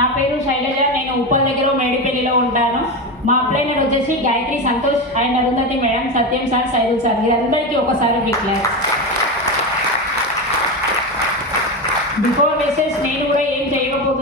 నా పేరు శైలజ నేను ఉప్పల్ దగ్గర మేడిపల్లిలో ఉంటాను. మా అప్లైనర్ వచ్చేసి Gayatri Santosh and Arundhati madam Satyam sir Saidul sir. మీరందరికీ ఒకసారి డిక్లేర్. బిఫోర్ మెసేజ్ నేను కూడా ఏం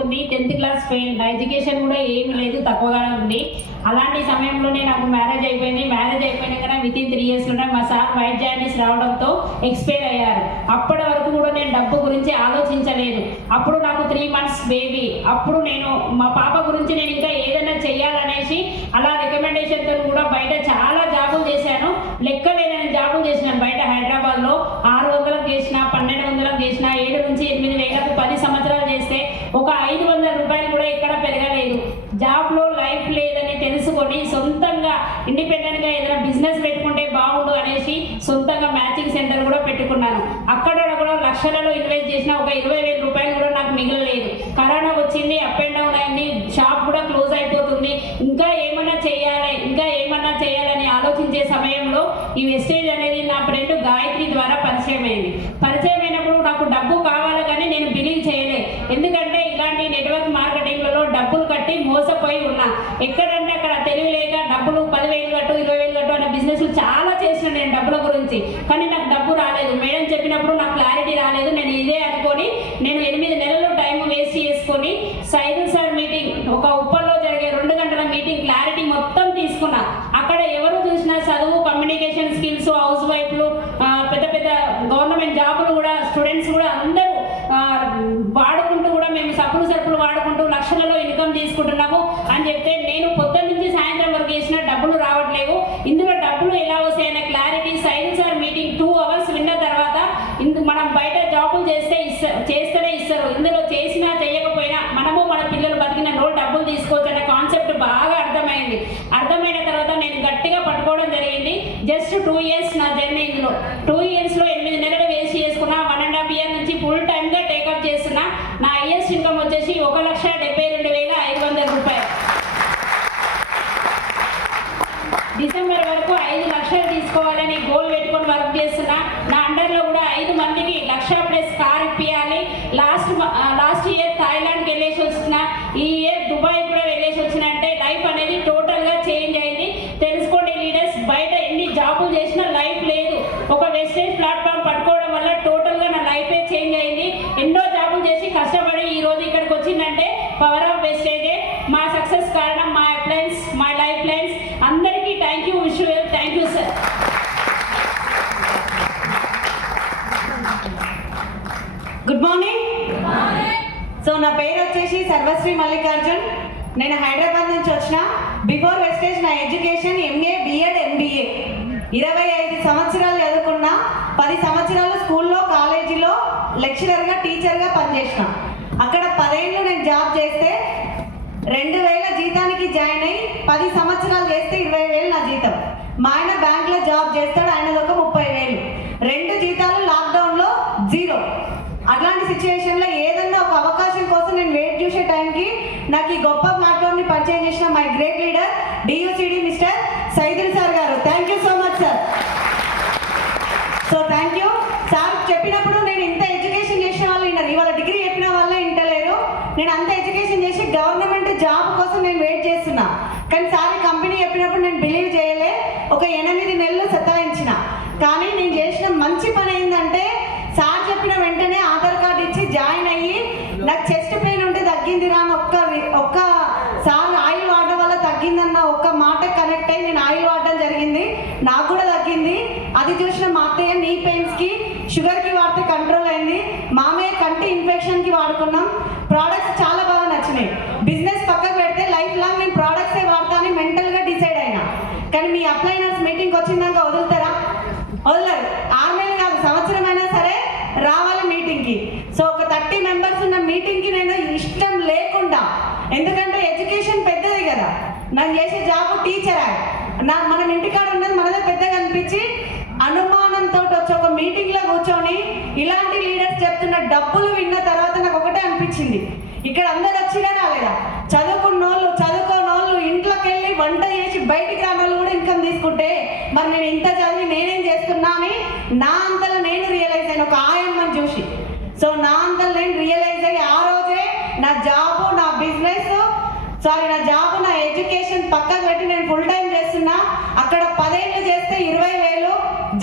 ఉంది. టెన్త్ క్లాస్ ఫెయిల్ ఎడ్యుకేషన్ కూడా ఏమి లేదు తక్కువగానే ఉంది. అలాంటి సమయంలోనే నాకు మ్యారేజ్ అయిపోయింది. మ్యారేజ్ అయిపోయినాక విత్ ఇన్ త్రీ ఇయర్స్లోనే మా సార్ వైట్ జాండీస్ రావడంతో ఎక్స్పైర్ అయ్యారు. అప్పటి వరకు కూడా నేను డబ్బు గురించి ఆలోచించలేదు. అప్పుడు నాకు త్రీ మంత్స్ బేబీ అప్పుడు నేను మా పాప గురించి నేను ఇంకా ఏదైనా చెయ్యాలనేసి అలా రికమెండేషన్తో కూడా బయట చాలా జాబులు చేశాను లెక్కలేనని జాబులు చేసినాను బయట హైదరాబాద్లో ఆరు వందలకు చేసిన పన్నెండు వందలకు చేసిన ఏడు నుంచి ఎనిమిది వేలకు పది సంవత్సరాలు చేస్తే ఒక ఐదు వందల రూపాయలు కూడా ఎక్కడ పెరగలేదు జాబ్లో లైఫ్ లేదని తెలుసుకొని సొంతంగా ఇండిపెండెంట్గా ఏదైనా బిజినెస్ పెట్టుకుంటే బాగుండు అనేసి సొంతంగా మ్యాచింగ్ సెంటర్ కూడా పెట్టుకున్నాను. అక్కడ కూడా లక్షలలో ఇన్వెస్ట్ చేసిన ఒక ఇరవై వేల రూపాయలు కూడా నాకు మిగలలేదు. కరోనా వచ్చింది అప్ అండ్ డౌన్ అయింది షాప్ కూడా క్లోజ్ అయిపోతుంది. ఇంకా ఏమన్నా చేయాలి ఇంకా ఏమన్నా చేయాలని ఆలోచించే సమయంలో ఈ వెస్టేజ్ అనేది నా ఫ్రెండ్ గాయత్రి ద్వారా పరిచయం అయింది పరిచయం అయినప్పుడు నాకు డబ్బు కావాలి కానీ నేను బిలీవ్ చేయలే. ఎందుకంటే ఇలాంటి నెట్వర్క్ మార్కెటింగ్లలో డబ్బులు కట్టి మోసపోయి ఉన్నా. ఎక్కడంటే అక్కడ తెలియలేక డబ్బులు పదివేలు కట్టు ఇరవై వేలు కట్టు అనే బిజినెస్ చాలా చేసిన నేను డబ్బుల గురించి. కానీ నాకు డబ్బు రాలేదు. మేడం చెప్పినప్పుడు నాకు క్లారిటీ రాలేదు. నేను ఇదే అనుకొని నేను ఎనిమిది నెలలు టైం వేస్ట్ చేసుకొని సైదుల్ సార్ మీటింగ్ ఒక ఉప్పల్లో జరిగే రెండు గంటల మీటింగ్ క్లారిటీ మొత్తం తీసుకున్నా. అక్కడ ఎవరు చూసినా చదువు కమ్యూనికేషన్ స్కిల్స్ హౌస్ వైఫ్లు పెద్ద పెద్ద గవర్నమెంట్ జాబులు కూడా స్టూడెంట్స్ కూడా అందరూ వాడుకుంటూ కూడా మేము సప్పులు సరుకులు వాడుకుంటూ లక్షలలో ఇన్కమ్ తీసుకుంటున్నాము అని చెప్తే నేను పొద్దున్న నుంచి సాయంత్రం వరకు చేసిన డబ్బులు రావట్లేవు ఇందులో డబ్బులు ఎలా వస్తాయనే clarity science sir meeting two hours విన్న తర్వాత ఇందు మనం బయట జాబులు చేస్తే ఇస్తారు చేస్తేనే ఇస్తారు. ఇందులో చేసినా చేయకపోయినా మనము మన పిల్లలు బతికిన రోజు డబ్బులు తీసుకోవచ్చు అనే కాన్సెప్ట్ బాగా అర్థమైంది. అర్థమైన తర్వాత నేను గట్టిగా పట్టుకోవడం జరిగింది. జస్ట్ టూ ఇయర్స్ నా జర్నీ ఇందులో. టూ ఇయర్స్లో ఎనిమిది నెలలు వేస్ట్ చేసుకున్నా వన్ అండ్ హాఫ్ ఇయర్ నుంచి ఫుల్ టైమ్గా టేకప్ చేస్తున్నా. నా హైయెస్ట్ ఇన్కమ్ వచ్చేసి ఒక లక్ష డెబ్బై రెండు వేల ఐదు వందల రూపాయలు. డిసెంబర్ వరకు ఐదు లక్షలు తీసుకోవాలని గోల్ పెట్టుకొని వర్క్ చేస్తున్నా నా అండర్లో కూడా ఐదు మందికి లక్ష ప్లస్ కార్ ఇప్పియాలి. లాస్ట్ లాస్ట్ ఇయర్ థాయిలాండ్కి వెళ్ళేసి వచ్చిన ఈ ఇయర్ దుబాయ్ కూడా వెళ్ళేసి వచ్చిన అంటే లైఫ్ అనేది టోటల్గా చేంజ్ అయింది. తెలుసుకోండి లీడర్స్ బయట ఎన్ని జాబులు చేసినా లైఫ్ లేదు. ఒక వెస్టేజ్ ప్లాట్ఫామ్ పట్టుకోవడం వల్ల టోటల్గా నా లైఫే చేంజ్ అయింది. ఎన్నో జాబులు చేసి కష్టపడి ఈ రోజు ఇక్కడికి వచ్చిందంటే పవర్ ఆఫ్ వెస్టేజే. మా సక్సెస్ కారణం మా అప్లయన్స్ మా లైఫ్ లైన్ అందరికీ thank you wish thank you sir good morning so నా పేరు వచ్చేసి సర్వశ్రీ మల్లికార్జున్. నేను హైదరాబాద్ నుంచి వచ్చిన. బిఫోర్ వెస్టేజ్ నా ఎడ్యుకేషన్ ఎంఏ బిఎడ్ ఎంబీఏ ఇరవై ఐదు సంవత్సరాలు చదువుకున్నా పది సంవత్సరాలు స్కూల్లో కాలేజీలో లెక్చరర్గా టీచర్గా పనిచేసిన. అక్కడ పదేళ్ళు నేను జాబ్ చేస్తే రెండు వేల జీతానికి జాయిన్ అయ్యి పది సంవత్సరాలు చేస్తే ఇరవై వేలు నా జీతం. మా ఆయన బ్యాంక్లో జాబ్ చేస్తాడు ఆయన పరిచయం చేసిన మై గ్రేట్ లీడర్ డియూసిడి మిస్టర్ సైదుల్ సార్ గారు. Thank you so much sir so thank you sir చెప్పినప్పుడు నేను ఇంత ఎడ్యుకేషన్ చేసిన వాళ్ళు విన్నారు ఇవాళ డిగ్రీ చెప్పిన వల్ల ఇంటలేరు. నేను అంత ఎడ్యుకేషన్ చేసి గవర్నమెంట్ జాబ్ కోసం నేను వెయిట్ చేస్తున్నా. కానీ సార్ కంపెనీ చెప్పినప్పుడు నేను బిలీవ్ చేయలే. ఒక ఎనిమిది నెలలు సతాయించిన కానీ నేను చేసిన మంచి పని ఏంటంటే సార్ చెప్పిన వెంటనే ఆధార్ కార్డు ఇచ్చి జాయిన్ అయ్యి నాకు చెస్ట్ పెయిన్ ఉంటే తగ్గిందిరా అని ఒక్క ఒక్క సార్ ఆయిల్ వాడడం వల్ల తగ్గిందన్న ఒక్క మాట కనెక్ట్ అయ్యి నేను ఆయిల్ వాడడం జరిగింది. నాకు కూడా తగ్గింది. అది చూసిన మా అత్తయ్య నీ పెయిన్స్కి షుగర్కి వాడితే కంట్రోల్ అయింది. మామయ్య కంటి ఇన్ఫెక్షన్కి వాడుకున్నాం. ప్రోడక్ట్స్ చాలా బాగా నచ్చినాయి. బిజినెస్ పక్కకు పెడితే లైఫ్ లాంగ్ నేను ప్రోడక్ట్సే వాడతానని మెంటల్గా డిసైడ్ అయినా. కానీ మీ అప్లైనర్స్ మీటింగ్ వచ్చిందాక వదులుతారా? వదలరు. ఆరు నెలలు కాదు సంవత్సరం అయినా సరే రావాలి మీటింగ్కి సో ఒక థర్టీ మెంబర్స్ ఉన్న మీటింగ్కి నేను ఇష్టం లేకుండా ఎందుకంటే ఎడ్యుకేషన్ పెద్దది కదా నాకు చేసే జాబ్ టీచర్. నా మనం ఇంటికాడ ఉన్నది మనదే పెద్దగా అనిపించి అనుమానంతో వచ్చి ఒక మీటింగ్లో కూర్చొని ఇలాంటి లీడర్స్ చెప్తున్న డబ్బులు విన్న తర్వాత నాకు ఒకటే అనిపించింది. ఇక్కడ అందరు వచ్చినా రాలేదా? చదువుకున్న వాళ్ళు చదువుకోని వాళ్ళు ఇంట్లోకి వెళ్ళి వంట చేసి బయటికి రాని వాళ్ళు కూడా ఇన్కమ్ తీసుకుంటే మరి నేను ఇంత చదివి నేనేం చేస్తున్నా అని నా అంతలో నేను రియలైజ్ అయిన ఒక ఆయమ్మని చూసి. సో నా అంతలో నేను రియలైజ్ అయ్యి ఆ రోజే నా జాబు నా బిజినెస్ సారీ నా జాబ్ నా ఎడ్యుకేషన్ పక్కకు పెట్టి నేను ఫుల్ టైం చేస్తున్నా. అక్కడ పదేళ్ళు చేస్తే ఇరవై వేలు.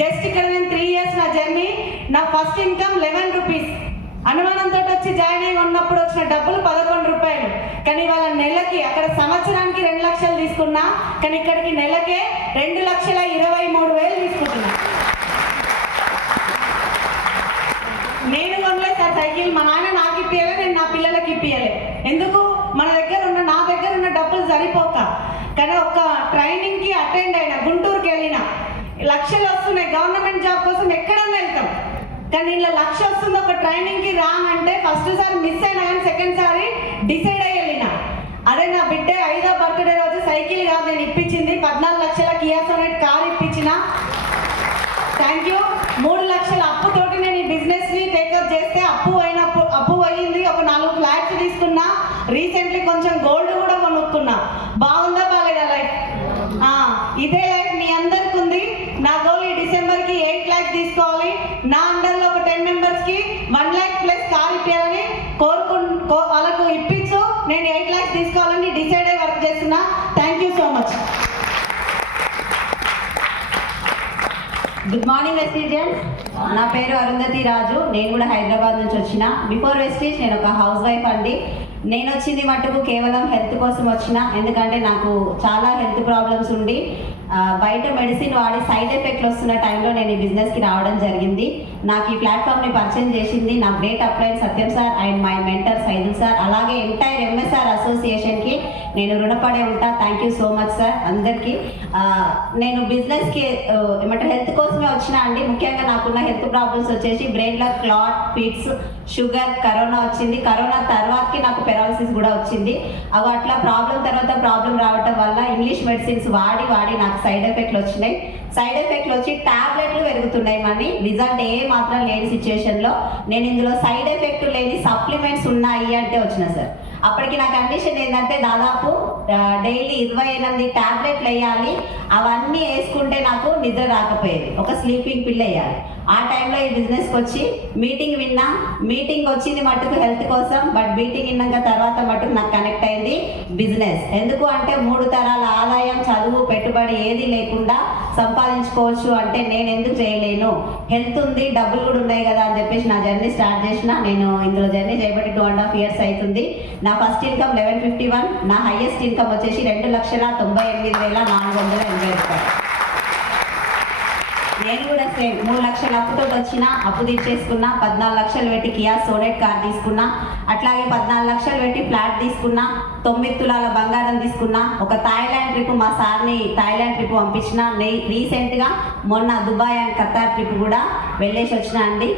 జస్ట్ ఇక్కడ నేను త్రీ ఇయర్స్ నా జర్నీ నా ఫస్ట్ ఇన్కమ్ లెవెన్ రూపీస్ అనుమానంతో వచ్చి జాయిన్ అయి ఉన్నప్పుడు వచ్చిన డబ్బులు పదకొండు రూపాయలు. కానీ వాళ్ళ నెలకి అక్కడ సంవత్సరానికి రెండు లక్షలు తీసుకున్నా. కానీ ఇక్కడికి నెలకే రెండు లక్షల ఇరవై మూడు వేలు తీసుకుంటున్నా. నేను కొనలేదు సార్ సైకిల్. మా నాన్న నాకు ఇప్పియలే నేను నా పిల్లలకి ఇప్పియలే. ఎందుకు? మన దగ్గర ఉన్న నా దగ్గర ఉన్న డబ్బులు సరిపోక. కానీ ఒక ట్రైనింగ్కి అటెండ్ అయినా గుంటూరుకి వెళ్ళిన లక్షలు వస్తున్నాయి. గవర్నమెంట్ జాబ్ కోసం ఎక్కడన్నా వెళ్తాం. కానీ ఇలా లక్ష వస్తుంది ఒక ట్రైనింగ్కి రానంటే ఫస్ట్ సారి మిస్ అయినా కానీ సెకండ్ సారి డిసైడ్ అయ్యి వెళ్ళిన. అదే నా బిడ్డ ఐదో బర్త్డే రోజు సైకిల్ కాదు నేను ఇప్పించింది పద్నాలుగు లక్షల కియా సోనెట్ కార్ ఇప్పించిన థ్యాంక్ యూ మూడు లక్షల అప్పుతోటి నేను ఈ బిజినెస్ని టేకప్ చేస్తే అప్పు అయినప్పు అప్పు అయ్యింది ఒక నాలుగు ఫ్లాట్స్ తీసుకున్నా రీసెంట్లీ కొంచెం గోల్డ్ కూడా కొనుక్కున్నా బాగుందా బాగాలేదా లైఫ్ ఇదే లైఫ్ మీ అందరికి ఉంది. నా గోల్ ఈ డిసెంబర్కి ఎయిట్ ల్యాక్ తీసుకోవాలి. నా అండర్లో ఒక టెన్ మెంబర్స్కి వన్ ల్యాక్ ప్లస్ కార్ ఇప్పించాలని కోరుకు కో- వాళ్ళకు ఇప్పించు. నేను ఎయిట్ ల్యాక్స్ తీసుకోవాలని డిసైడ్ అయ్యి వర్క్ చేస్తున్నా. Thank you so much good morning Vestigians నా పేరు అరుంధతి రాజు. నేను కూడా హైదరాబాద్ నుంచి వచ్చిన. బిఫోర్ వెస్టీజ్ నేను ఒక హౌస్ వైఫ్ అండి. నేను వచ్చింది మటుకు కేవలం హెల్త్ కోసం వచ్చిన. ఎందుకంటే నాకు చాలా హెల్త్ ప్రాబ్లమ్స్ ఉండి బయట మెడిసిన్ వాడి సైడ్ ఎఫెక్ట్లు వస్తున్న టైంలో నేను ఈ బిజినెస్కి రావడం జరిగింది. నాకు ఈ ప్లాట్ఫామ్ని పరిచయం చేసింది నా great upline Satyam sir and my mentor Saidul sir అలాగే ఎంటైర్ ఎంఎస్ఆర్ అసోసియేషన్కి నేను రుణపడే ఉంటా. Thank you so much sir అందరికీ. నేను బిజినెస్కి ఏమంటే ఏమంటారు హెల్త్ కోసమే వచ్చినా అండి. ముఖ్యంగా నాకున్న హెల్త్ ప్రాబ్లమ్స్ వచ్చేసి బ్రెయిన్లో క్లాట్ ఫిట్స్ షుగర్ కరోనా వచ్చింది. కరోనా తర్వాతకి నాకు పెరాలసిస్ కూడా వచ్చింది. అవి అట్లా ప్రాబ్లం తర్వాత ప్రాబ్లం రావటం వల్ల ఇంగ్లీష్ మెడిసిన్స్ వాడి వాడి నాకు సైడ్ ఎఫెక్ట్లు వచ్చినాయి. సైడ్ ఎఫెక్ట్లు వచ్చి టాబ్లెట్లు పెరుగుతున్నాయి మనీ. రిజల్ట్ ఏ మాత్రం లేని సిచ్యుయేషన్లో నేను ఇందులో సైడ్ ఎఫెక్ట్ లేని సప్లిమెంట్స్ ఉన్నాయి అంటే వచ్చిన సార్. అప్పటికి నా కండిషన్ ఏంటంటే దాదాపు డైలీ ఇరవై ఎనిమిది టాబ్లెట్లు వేయాలి. అవన్నీ వేసుకుంటే నాకు నిద్ర రాకపోయేది. ఒక స్లీపింగ్ పిల్ వేయాలి. ఆ టైంలో ఈ బిజినెస్కి వచ్చి మీటింగ్ విన్నా మీటింగ్ వచ్చింది మటుకు హెల్త్ కోసం బట్ మీటింగ్ విన్నాక తర్వాత మటుకు నాకు కనెక్ట్ అయింది బిజినెస్ ఎందుకు అంటే మూడు తరాల ఆదాయం చదువు పెట్టుబడి ఏది లేకుండా సంపాదించుకోవచ్చు అంటే నేను ఎందుకు చేయలేను? హెల్త్ ఉంది డబ్బులు కూడా ఉన్నాయి కదా అని చెప్పేసి నా జర్నీ స్టార్ట్ చేసిన. నేను ఇందులో జర్నీ చేయబట్టి టూ అండ్ హాఫ్ ఇయర్స్ అవుతుంది. నా first income eleven fifty one నా హైయెస్ట్ ఇన్కమ్ ఇన్కమ్ వచ్చేసి రెండు లక్షల తొంభై ఎనిమిది వేల నాలుగు వందల ఎనభై రూపాయలు. నేను కూడా సేమ్ మూడు లక్షల అప్పుతో వచ్చిన అప్పు తీర్చేసుకున్నా పద్నాలుగు లక్షలు పెట్టి కియా సోనెట్ కార్ తీసుకున్నా అట్లాగే పద్నాలుగు లక్షలు పెట్టి ఫ్లాట్ తీసుకున్నా తొమ్మిది తులాల బంగారం తీసుకున్నా ఒక థాయిలాండ్ ట్రిప్ మా సార్ని థాయిలాండ్ ట్రిప్ పంపించిన రీసెంట్గా మొన్న దుబాయ్ అండ్ ఖతార్ ట్రిప్ కూడా వెళ్ళేసి వచ్చిన అండి.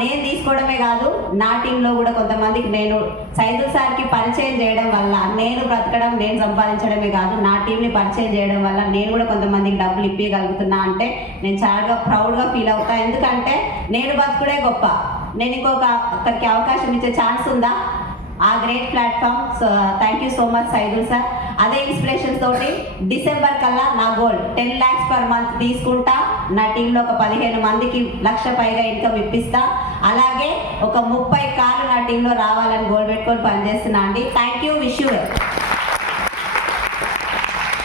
నేను తీసుకోవడమే కాదు నా టీంలో కూడా కొంతమందికి నేను సైదు సార్కి పరిచయం చేయడం వల్ల నేను బ్రతకడం నేను సంపాదించడమే కాదు నా టీంని పరిచయం చేయడం వల్ల నేను కూడా కొంతమందికి డబ్బులు ఇప్పించగలుగుతున్నా అంటే నేను చాలా ప్రౌడ్గా ఫీల్ అవుతా. ఎందుకంటే నేను బతుకుడే గొప్ప. నేను ఇంకొక అక్కడికి అవకాశం ఇచ్చే ఛాన్స్ ఉందా? ఆ great platform so thank you so much Saidul sir అదే ఇన్స్పిరేషన్ తోటి డిసెంబర్ కల్లా నా goal ten lakhs per month తీసుకుంటా. నా టీంలో ఒక పదిహేను మందికి లక్ష పైగా ఇన్కమ్ ఇప్పిస్తా. అలాగే ఒక ముప్పై కార్లు నా టీంలో రావాలని గోల్ పెట్టుకొని పనిచేస్తున్నా అండి. Thank you wish you